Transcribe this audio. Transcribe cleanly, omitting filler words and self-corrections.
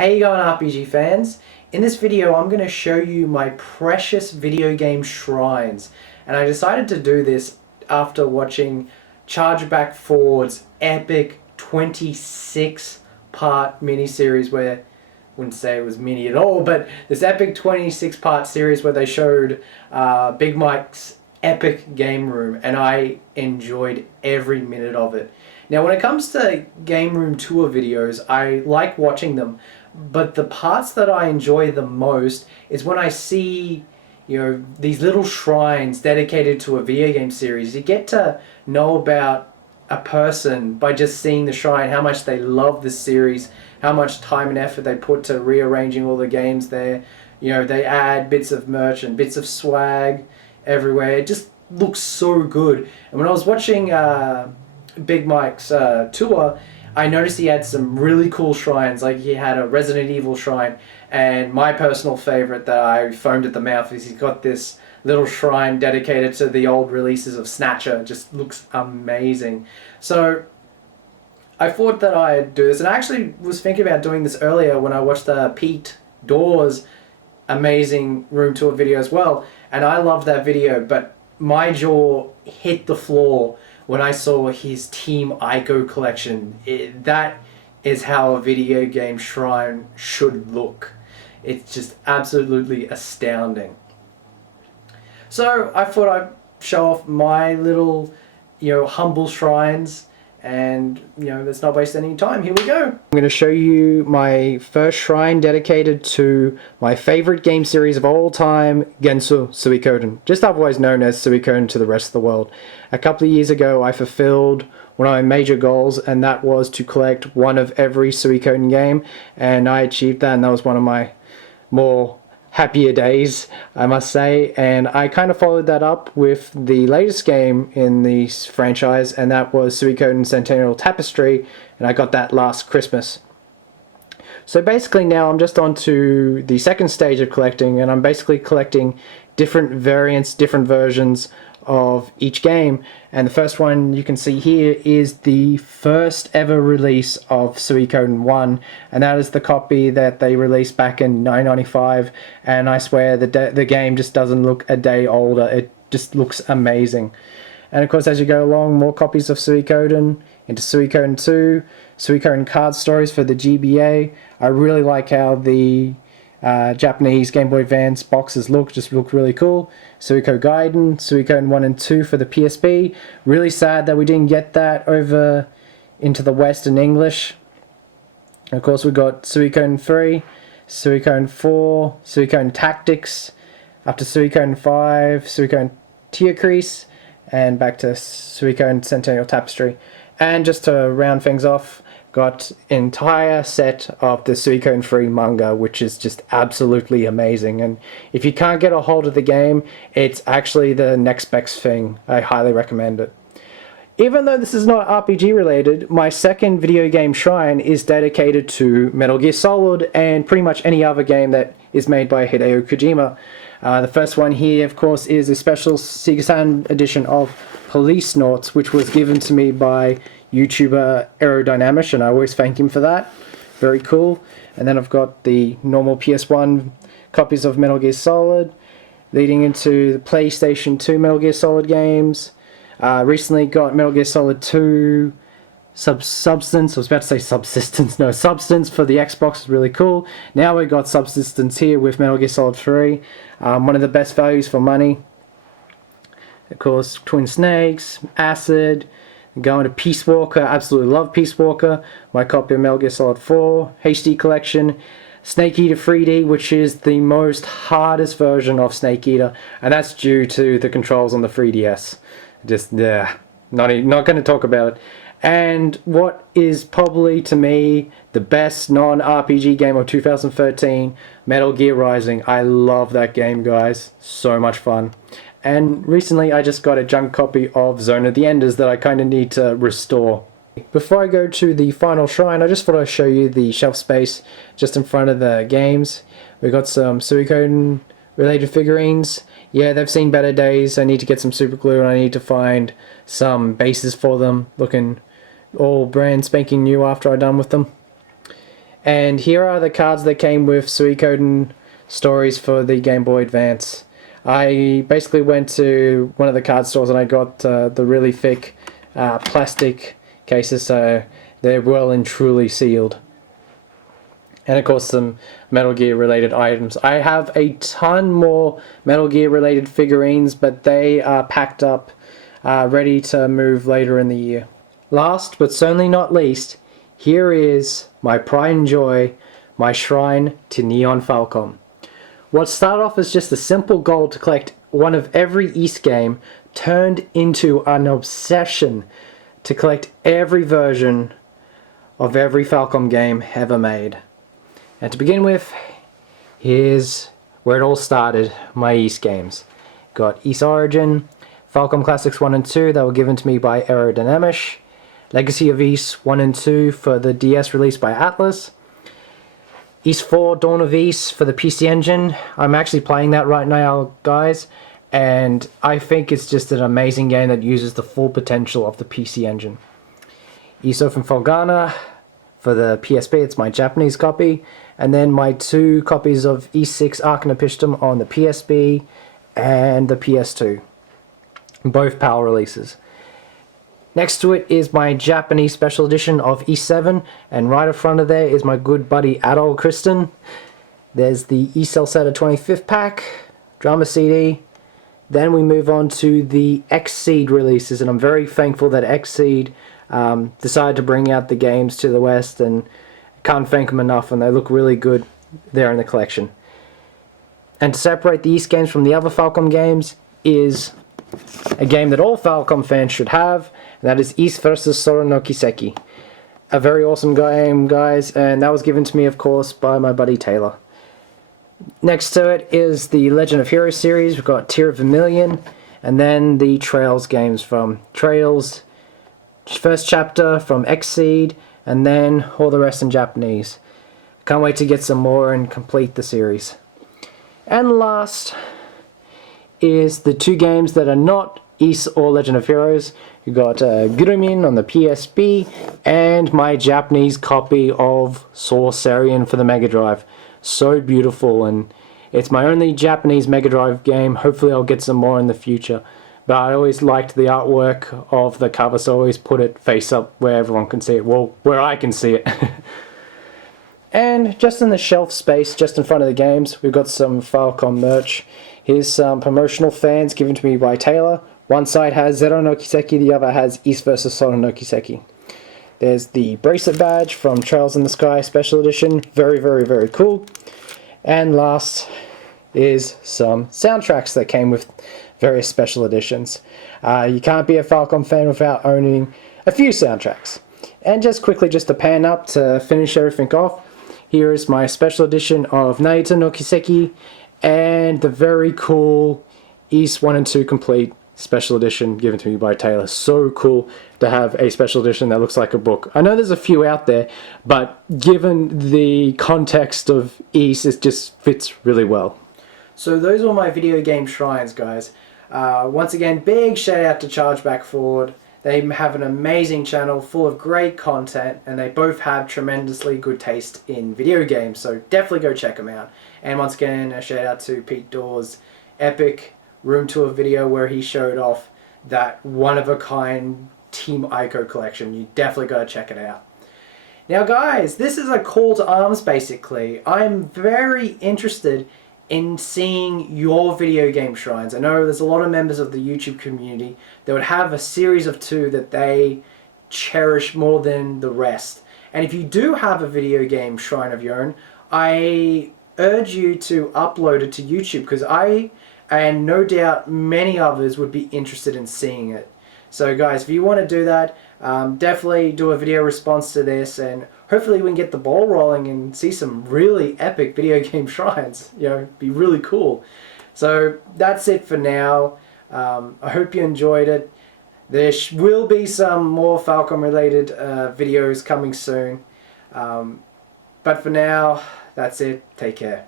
How you going, RPG fans? In this video I'm going to show you my precious video game shrines, and I decided to do this after watching Chargeback Forward's epic 26-part miniseries where, I wouldn't say it was mini at all, but this epic 26-part series where they showed Big Mike's epic game room, and I enjoyed every minute of it. Now when it comes to game room tour videos, I like watching them, but the parts that I enjoy the most is when I see, these little shrines dedicated to a video game series. You get to know about a person by just seeing the shrine, how much they love the series, how much time and effort they put to rearranging all the games there. They add bits of merch and bits of swag everywhere. It just looks so good. And when I was watching Big Mike's tour, I noticed he had some really cool shrines. Like he had a Resident Evil shrine, and my personal favorite that I foamed at the mouth is he's got this little shrine dedicated to the old releases of Snatcher. It just looks amazing. So I thought that I'd do this, and I actually was thinking about doing this earlier when I watched the Pete Dawes amazing room tour video as well, and I loved that video, but my jaw hit the floor when I saw his Team Ico collection. That is how a video game shrine should look. It's just absolutely astounding. So I thought I'd show off my little, humble shrines, and let's not waste any time. Here we go. I'm going to show you my first shrine dedicated to my favorite game series of all time, Gensu Suikoden, just otherwise known as Suikoden to the rest of the world. A couple of years ago I fulfilled one of my major goals, and that was to collect one of every Suikoden game, and I achieved that, and that was one of my more happier days, I must say. And I kind of followed that up with the latest game in the franchise, and that was Suikoden Centennial Tapestry, and I got that last Christmas. So basically now I'm just on to the second stage of collecting, and I'm basically collecting different variants, different versions of each game. And the first one you can see here is the first ever release of Suikoden 1, and that is the copy that they released back in 1995, and I swear the game just doesn't look a day older. It just looks amazing. And of course, as you go along, more copies of Suikoden into Suikoden 2, Suikoden card stories for the GBA. I really like how the Japanese Game Boy Advance boxes just look really cool. Suiko Gaiden, Suikoden 1 and 2 for the PSP. Really sad that we didn't get that over into the West in English. And of course we got Suikoden 3, Suikoden 4, Suikoden Tactics, up to Suikoden 5, Suikoden Tearcrease, and back to Suikoden Centennial Tapestry. And just to round things off, got an entire set of the Suikoden 3 manga, which is just absolutely amazing. And if you can't get a hold of the game, it's actually the next best thing. I highly recommend it. Even though this is not RPG related, my second video game shrine is dedicated to Metal Gear Solid and pretty much any other game that is made by Hideo Kojima. The first one here, of course, is a special Sega Saturn edition of Police Noughts, which was given to me by YouTuber Aerodynamish, and I always thank him for that. Very cool. And then I've got the normal PS1 copies of Metal Gear Solid, leading into the PlayStation 2 Metal Gear Solid games. Recently got Metal Gear Solid 2 Substance. I was about to say Subsistence. No, Substance for the Xbox is really cool. Now we got Subsistence here with Metal Gear Solid 3. One of the best values for money. Of course, Twin Snakes, Acid. Going to Peace Walker, absolutely love Peace Walker. My copy of Metal Gear Solid 4, HD Collection, Snake Eater 3D, which is the most hardest version of Snake Eater, and that's due to the controls on the 3DS. Just, not going to talk about it. And what is probably, to me, the best non-RPG game of 2013, Metal Gear Rising. I love that game, guys. So much fun. And recently I just got a junk copy of Zone of the Enders that I kind of need to restore. Before I go to the final shrine, I just thought I'd show you the shelf space just in front of the games. We got some Suikoden related figurines. Yeah, they've seen better days. I need to get some super glue, and I need to find some bases for them, looking all brand spanking new after I'm done with them. And here are the cards that came with Suikoden stories for the Game Boy Advance. I basically went to one of the card stores and I got the really thick plastic cases, so they're well and truly sealed. And of course some Metal Gear related items. I have a ton more Metal Gear related figurines, but they are packed up, ready to move later in the year. Last but certainly not least, here is my pride and joy, my shrine to Neon Falcom. What started off as just a simple goal to collect one of every Ys game turned into an obsession to collect every version of every Falcom game ever made. And to begin with, here's where it all started, my Ys games. Got Ys Origin, Falcom Classics 1 and 2 that were given to me by Aerodynamish, Legacy of Ys 1 and 2 for the DS released by Atlas, Ys 4 Dawn of Ys for the PC Engine. I'm actually playing that right now, guys, and I think it's just an amazing game that uses the full potential of the PC Engine. Ys Open Folgana for the PSP, it's my Japanese copy, and then my 2 copies of Ys 6 Arcana Pistum on the PSP and the PS2. Both PAL releases. Next to it is my Japanese special edition of Ys 7, and right in front of there is my good buddy Adol Kristen. There's the Ys Celceta 25th pack, drama CD. Then we move on to the Xseed releases, and I'm very thankful that Xseed decided to bring out the games to the West, and can't thank them enough, and they look really good there in the collection. And to separate the Ys games from the other Falcom games is a game that all Falcom fans should have, and that is Ys vs. Sora no Kiseki. A very awesome game, guys, and that was given to me, of course, by my buddy Taylor. Next to it is the Legend of Heroes series. We've got Tear of Vermilion, and then the Trails games from Trails, first chapter from Xseed, and then all the rest in Japanese. Can't wait to get some more and complete the series. And last is the 2 games that are not Ys or Legend of Heroes. You got Gurumin on the PSP and my Japanese copy of Sorcerian for the Mega Drive. So beautiful, and it's my only Japanese Mega Drive game. Hopefully I'll get some more in the future. But I always liked the artwork of the cover, so I always put it face up where everyone can see it. Well, where I can see it. And just in the shelf space, just in front of the games, we've got some Falcom merch. Here's some promotional fans given to me by Taylor. One side has Zero no Kiseki, the other has Ys vs. Sora no Kiseki. There's the bracelet badge from Trails in the Sky Special Edition. Very, very, very cool. And last is some soundtracks that came with various special editions. You can't be a Falcom fan without owning a few soundtracks. And just quickly, just to pan up to finish everything off, here is my special edition of Naito no Kiseki and the very cool Ys 1 and 2 Complete special edition given to me by Taylor. So cool to have a special edition that looks like a book. I know there's a few out there, but given the context of Ys, it just fits really well. So those were my video game shrines, guys. Once again, big shout out to Chargeback Forward. They have an amazing channel full of great content, and they both have tremendously good taste in video games, so definitely go check them out. And once again, a shout out to Pete Dawes' epic room tour video where he showed off that one-of-a-kind Team Ico collection. You definitely got to check it out. Now guys, this is a call to arms basically. I'm very interested in seeing your video game shrines. I know there's a lot of members of the YouTube community that would have a series of 2 that they cherish more than the rest. And if you do have a video game shrine of your own, I urge you to upload it to YouTube, because I, and no doubt many others, would be interested in seeing it. So guys, if you want to do that, definitely do a video response to this, and hopefully we can get the ball rolling and see some really epic video game shrines. You know, it'd be really cool. So that's it for now. I hope you enjoyed it. There will be some more Falcom related videos coming soon. But for now, that's it. Take care.